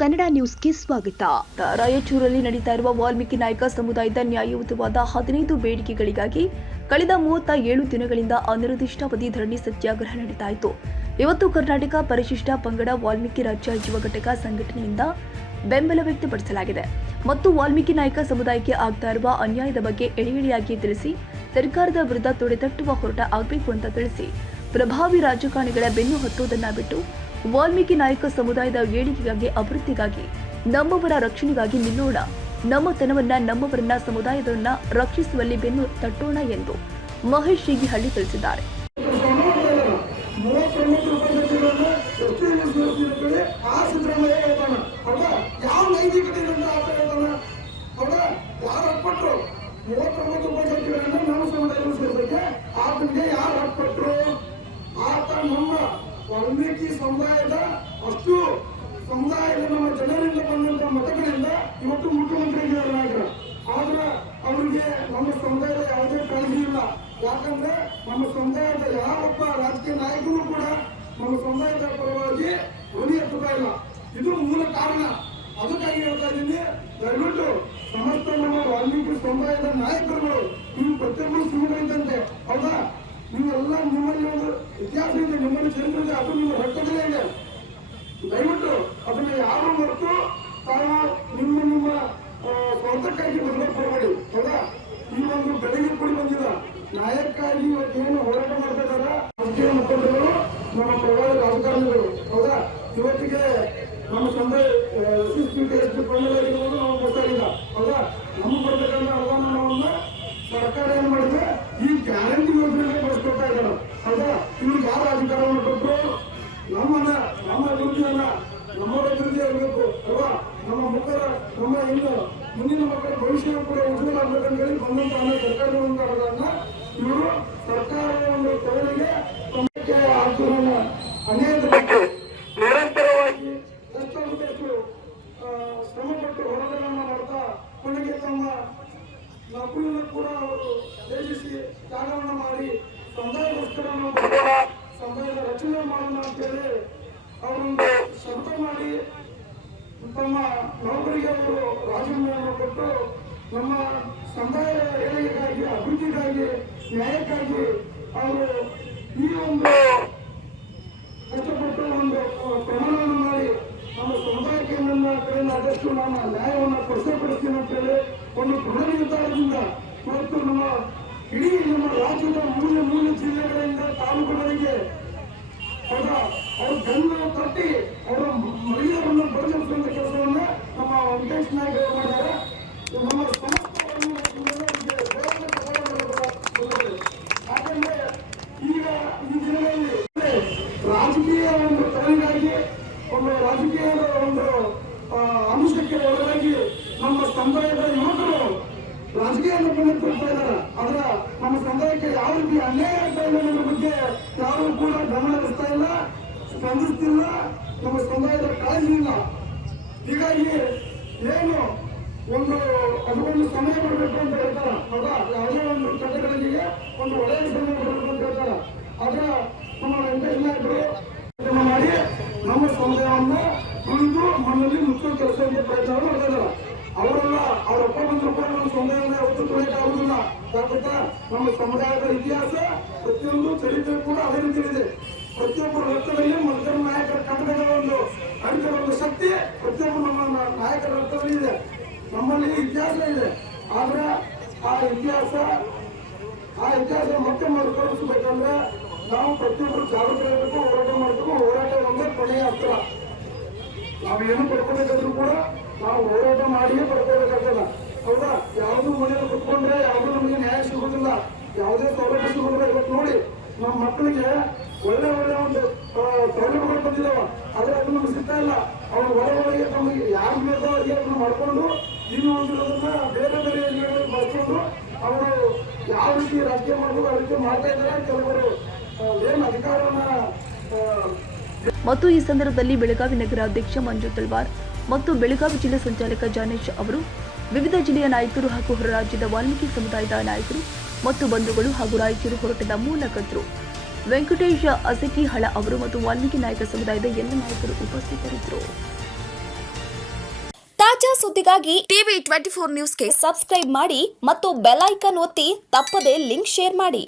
ಕನ್ನಡ ನ್ಯೂಸ್ಗೆ ಸ್ವಾಗತ. ರಾಯಚೂರಲ್ಲಿ ನಡೀತಾ ಇರುವ ವಾಲ್ಮೀಕಿ ನಾಯಕ ಸಮುದಾಯದ ನ್ಯಾಯಯುತವಾದ ಹದಿನೈದು ಬೇಡಿಕೆಗಳಿಗಾಗಿ ಕಳೆದ ಮೂವತ್ತ ಏಳು ದಿನಗಳಿಂದ ಅನಿರ್ದಿಷ್ಟಾವಧಿ ಧರಣಿ ಸತ್ಯಾಗ್ರಹ ನಡೀತಾ ಇತ್ತು. ಇವತ್ತು ಕರ್ನಾಟಕ ಪರಿಶಿಷ್ಟ ಪಂಗಡ ವಾಲ್ಮೀಕಿ ರಾಜ್ಯ ಯುವ ಘಟಕ ಸಂಘಟನೆಯಿಂದ ಬೆಂಬಲ ವ್ಯಕ್ತಪಡಿಸಲಾಗಿದೆ. ಮತ್ತು ವಾಲ್ಮೀಕಿ ನಾಯಕ ಸಮುದಾಯಕ್ಕೆ ಆಗ್ತಾ ಇರುವ ಅನ್ಯಾಯದ ಬಗ್ಗೆ ಎಳೆಎಳೆಯಾಗಿ ತಿಳಿಸಿ, ಸರ್ಕಾರದ ವಿರುದ್ಧ ತೊಡೆತಟ್ಟುವ ಹೋರಾಟ ಆಗಬೇಕು ಅಂತ ತಿಳಿಸಿ, ಪ್ರಭಾವಿ ರಾಜಕಾರಣಿಗಳ ಬೆನ್ನು ಹತ್ತುವುದನ್ನ ಬಿಟ್ಟು ವಾಲ್ಮೀಕಿ ನಾಯಕ ಸಮುದಾಯದ ಏಳಿಗೆಗಾಗಿ, ಅಭಿವೃದ್ಧಿಗಾಗಿ, ನಮ್ಮವರ ರಕ್ಷಣೆಗಾಗಿ ನಿಲ್ಲೋಣ. ನಮ್ಮತನವನ್ನ ನಮ್ಮವರನ್ನ ಸಮುದಾಯದನ್ನ ರಕ್ಷಿಸುವಲ್ಲಿ ಬೆನ್ನು ತಟ್ಟೋಣ ಎಂದು ಮಹೇಶ್ ಶೀಗಿಹಳ್ಳಿ ತಿಳಿಸಿದ್ದಾರೆ. ಯಾರು ಹಾಕ್ಕೊಟ್ರು ಮೂವತ್ತೊಂಬತ್ತು ಸಚಿವರನ್ನ ನಮ್ಮ ಸಮುದಾಯದ ಸೇರಿಸಕ್ಕೆ ಆತನಿಗೆ ಯಾರು ಹಾಕ್ಕೊಟ್ರು ಆತ ನಮ್ಮ ವಾಲ್ಮೀಕಿ ಸಮುದಾಯದ ಅಷ್ಟು ಸಮುದಾಯದ ನಮ್ಮ ಜನರಿಂದ ಬಂದಂತ ಮತಗಳಿಂದ ಇವತ್ತು ಮುಖ್ಯಮಂತ್ರಿ ಆಗಿದ್ದಾರೆ ನಾಯಕರು. ಆದ್ರೆ ಅವರಿಗೆ ನಮ್ಮ ಸಮುದಾಯದ ಯಾವುದೇ ಕಾಳಜಿ ಇಲ್ಲ. ಯಾಕಂದ್ರೆ ನಮ್ಮ ಸಮುದಾಯದ ಯಾವೊಬ್ಬ ರಾಜಕೀಯ ನಾಯಕರು ಕೂಡ ನಮ್ಮ ಸಮುದಾಯದ ಪರವಾಗಿ ಧ್ವನಿ ಎತ್ತುತ್ತಾ ಇಲ್ಲ. ಇದು ಮೂಲ ಕಾರಣ. ಅದಕ್ಕಾಗಿ ಹೇಳ್ತಾ ಇದ್ದೀನಿ, ದಯವಿಟ್ಟು ಸಮಸ್ತ ನಮ್ಮ ವಾಲ್ಮೀಕಿ ಸಮುದಾಯದ ನಾಯಕರುಗಳು, ನೀವು ಪ್ರತಿಯೊಬ್ಬರು ಸುಮ್ಮನಿದ್ದಂತೆ ಹೌದಾ? ನೀವೆಲ್ಲ ನಿಮ್ಮಲ್ಲಿ ಒಂದು ನಿಮ್ಮನ್ನು ಚರಿತ್ರೆ ಅದು ನಿಮ್ಮ ರಕ್ತದಲ್ಲೇ ಇದೆ. ದಯವಿಟ್ಟು ಅದನ್ನು ಯಾರು ಮರೆತು ತಾವು ನಿಮ್ಮ ನಿಮ್ಮ ಸ್ವಂತಕ್ಕಾಗಿ ಸ್ವಾರ್ಥಕ್ಕಾಗಿ ಹೋಗಬೇಡಿ ಹೌದಾ? ಈ ಒಂದು ಬೆಳಗ್ಗೆ ಕೂಡಿ ಬಂದಿದ. ನಾಯಕ್ಕಾಗಿ ಇವತ್ತೇನು ಹೋರಾಟ ಮಾಡ್ತಾರೆ ಮುಖ್ಯ ಮುಖಂಡರು, ನಮ್ಮ ಪ್ರಭಾವಿ ರಾಜಕಾರಣಿಗಳು, ಹೌದಾ? ಇವತ್ತಿಗೆ ನಮ್ಮ ತಂದೆ ಕೊಂಡಲಾಗಿರ್ಬೋದು ನಾವು ಗೊತ್ತಾಗಿಲ್ಲ ಹೌದಾ? ನಮ್ಗೆ ಬರ್ತಕ್ಕಂಥ ಅನುದಾನವನ್ನು ಸರ್ಕಾರ ಏನ್ ಮಾಡಿದೆ? ಈ ಗ್ಯಾರಂಟಿ ಯೋಜನೆಗೆ ನಮ್ಮನ್ನ, ನಮ್ಮ ಅಭಿವೃದ್ಧಿಯನ್ನ ನಮ್ಮವರ ಅಭಿವೃದ್ಧಿ ಆಗಬೇಕು ಅಲ್ವಾ? ನಮ್ಮ ಮಕ್ಕಳ, ನಮ್ಮ ಇನ್ನು ಮುಂದಿನ ಮಕ್ಕಳ ಭವಿಷ್ಯ ಕೂಡ ಉಜ್ವಲ ಆಗ್ಬೇಕಂತ ಹೇಳಿ ಬಂದಂತಹ ಸರ್ಕಾರದ ಒಂದು ಇವರು ಸರ್ಕಾರದ ಒಂದು ರಚನೆ ಮಾಡೋಣ ಅಂತೇಳಿ ಅವರೊಂದು ಶಬ್ದ ಮಾಡಿ ತಮ್ಮ ನೌಕರಿಗೆ ಅವರು ರಾಜೀನಾಮೆಯನ್ನು ಕೊಟ್ಟು ನಮ್ಮ ಸಮುದಾಯ ಏಳಿಗೆಗಾಗಿ ಅಭಿವೃದ್ಧಿಗಾಗಿ, ನ್ಯಾಯಕ್ಕಾಗಿ ಅವರು ಈ ಒಂದು ಕಷ್ಟಪಟ್ಟು ಒಂದು ಪ್ರಮಾಣವನ್ನು ಮಾಡಿ ನಮ್ಮ ಸಮುದಾಯಕ್ಕೆ ನನ್ನ ಕಡೆಯಿಂದ ಆದಷ್ಟು ನಾನು ನ್ಯಾಯವನ್ನು ಅಂತ ಅಂತೇಳಿ ಒಂದು ದೃಢ ನಿರ್ಧಾರದಿಂದ ಮತ್ತು ನಮ್ಮ ಇಡೀ ನಮ್ಮ ರಾಜ್ಯದ ಮೂಲೆ ಮೂಲೆ ಜಿಲ್ಲೆಗಳಿಂದ ತಾಲೂಕುಗಳಿಗೆ ಅವ್ರ ಬೆನ್ನು ಕಟ್ಟಿ ಅವರ ಮಹಿಳೆಯರನ್ನು ಬದಲಿಸುವಂತ ಕೆಲಸವನ್ನ ನಮ್ಮ ವೆಂಕಟೇಶ್ ನಾಯ್ಕ ಮಾಡಿದ್ದಾರೆ. ನಮ್ಮ ಈಗ ಈ ರಾಜಕೀಯ ಒಂದು ಒಂದು ರಾಜಕೀಯದ ಒಂದು ಅಂಶಕ್ಕೆ ಒಳಗಾಗಿ ನಮ್ಮ ಯುವಕರು ರಾಜಕೀಯವನ್ನು ನಮ್ಮ ಯಾವ ರೀತಿ ಅನ್ಯಾಯ ಆಗ್ತಾ ಅನ್ನೋದ್ರ ಬಗ್ಗೆ ಯಾರು ಕೂಡ ಗಮನ ಹರಿಸ್ತಾ ಇಲ್ಲ. ಸ್ಪಂದಿಸ್ತಿಲ್ಲ ನಮ್ಮ ಸಮುದಾಯದ ಕಾಳಜಿ ಇಲ್ಲ ಹೀಗಾಗಿ ಏನು ಒಂದು ಅದಕ್ಕೊಂದು ಸಮಯ ಬರಬೇಕು ಅಂತ ಹೇಳ್ತಾರೆ. ಹೌದಾ ಯಾವುದೇ ಒಂದು ಚಟಗಳಿಗೆ ಒಂದು ಒಳ್ಳೆಯ ಸಮಯ ಬರಬೇಕು ಅಂತ ಹೇಳ್ತಾರ ಆದ್ರೆ ನಮ್ಮ ವೆಂಕಟೇಶ್ ನಾಯಕರು ಪ್ರಯತ್ನ ಮಾಡಿ ನಮ್ಮ ಸಮುದಾಯವನ್ನ ಉಳಿದು ಮಣ್ಣಲ್ಲಿ ಮುಚ್ಚುವ ಕೆಲಸಕ್ಕೆ ಪ್ರಯತ್ನವನ್ನು ಮಾಡ್ತಿದ್ದಾರೆ ಅವರೆಲ್ಲ ಅವರೊಬ್ಬ ಬಂದ್ರು ಕೂಡ ನಮ್ಮ ಸಮುದಾಯದ ಯಾವತ್ತೂ ತುಳಿಯಕ್ಕೆ ಆಗುದಿಲ್ಲ. ಯಾಕಂತ ನಮ್ಮ ಸಮುದಾಯದ ಇತಿಹಾಸ ಪ್ರತಿಯೊಂದು ಚರಿತ್ರೆ ಕೂಡ ಅದೇ ರೀತಿ ಪ್ರತಿಯೊಬ್ಬರ ರಕ್ತದಲ್ಲಿ ಮಧ್ಯ ನಾಯಕರ ಕಟ್ಟಡಗಳ ಒಂದು ಅಡಿಕೆ ಒಂದು ಶಕ್ತಿ ಪ್ರತಿಯೊಬ್ಬರು ನಮ್ಮ ನಾಯಕರ ರಕ್ತದಲ್ಲಿ ಇದೆ. ನಮ್ಮಲ್ಲಿ ಇತಿಹಾಸ ಇದೆ. ಆದ್ರೆ ಆ ಇತಿಹಾಸ ಆ ಇತಿಹಾಸ ಮತ್ತೆ ಮರುಕಳಿಸಬೇಕಂದ್ರೆ ನಾವು ಪ್ರತಿಯೊಬ್ಬರು ಜಾಗೃತರಾಗಬೇಕು, ಹೋರಾಟ ಮಾಡಬೇಕು, ಹೋರಾಟ ಒಂದೇ ಕೊನೆಯ ಅಸ್ತ್ರ ನಾವು ಏನು ಪಡ್ಕೋಬೇಕಾದ್ರೂ ಕೂಡ ನಾವು ಹೋರಾಟ ಮಾಡಿಯೇ ಪಡ್ಕೋಬೇಕಾಗ್ತದ ಹೌದಾ? ಯಾವುದು ಮನೆಯಲ್ಲಿ ಕುತ್ಕೊಂಡ್ರೆ ಯಾವುದು ನಮಗೆ ನ್ಯಾಯ ಸಿಗೋದಿಲ್ಲ, ಯಾವುದೇ ಸೌಲಭ್ಯ ಸಿಗೋದಿಲ್ಲ. ಇವತ್ತು ನೋಡಿ ನಮ್ಮ ಮಕ್ಕಳಿಗೆ ಒಳ್ಳೆ ಒಳ್ಳೆ ಒಂದು ಸೌಲಭ್ಯಗಳು ಬಂದಿದಾವ. ಆದ್ರೆ ಅದು ನಮ್ಗೆ ಸಿಗ್ತಾ ಇಲ್ಲ. ಅವ್ರ ಒಳ ಒಳಗೆ ನಮಗೆ ಯಾರು ಬೇಕೋ ಅದೇ ಅದನ್ನ ಮಾಡ್ಕೊಂಡು, ಇನ್ನು ಒಂದಿರೋದನ್ನ ಬೇರೆ ಬೇರೆ ಎಲ್ಲಿಗಳಲ್ಲಿ ಬಳಸ್ಕೊಂಡು ಅವರು ಯಾವ ರೀತಿ ರಾಜಕೀಯ ಮಾಡಬೇಕು ಆ ರೀತಿ ಮಾಡ್ತಾ ಇದ್ದಾರೆ ಕೆಲವರು ಏನು ಅಧಿಕಾರವನ್ನ ಮತ್ತು ಈ ಸಂದರ್ಭದಲ್ಲಿ ಬೆಳಗಾವಿ ನಗರ ಅಧ್ಯಕ್ಷ ಮಂಜು ತಲ್ವಾರ್ ಮತ್ತು ಬೆಳಗಾವಿ ಜಿಲ್ಲಾ ಸಂಚಾಲಕ ಜಾನೇಶ್ ಅವರು, ವಿವಿಧ ಜಿಲ್ಲೆಯ ನಾಯಕರು ಹಾಗೂ ಹೊರ ರಾಜ್ಯದ ವಾಲ್ಮೀಕಿ ಸಮುದಾಯದ ನಾಯಕರು ಮತ್ತು ಬಂಧುಗಳು ಹಾಗೂ ರಾಯಚೂರು ಹೋರಾಟದ ಮೂಲಕರ್ತರು ವೆಂಕಟೇಶ ಅಸಕಿಹಳ ಅವರು ಮತ್ತು ವಾಲ್ಮೀಕಿ ನಾಯಕ ಸಮುದಾಯದ ಎಲ್ಲ ನಾಯಕರು ಉಪಸ್ಥಿತರಿದ್ದರು. ತಾಜಾ ಸುದ್ದಿಗಾಗಿ ಟಿವಿ ಟ್ವೆಂಟಿ ಫೋರ್ ನ್ಯೂಸ್ಗೆ ಸಬ್ಸ್ಕ್ರೈಬ್ ಮಾಡಿ ಮತ್ತು ಬೆಲ್ ಐಕಾನ್ ಒತ್ತಿ ತಪ್ಪದೇ ಲಿಂಕ್ ಶೇರ್ ಮಾಡಿ.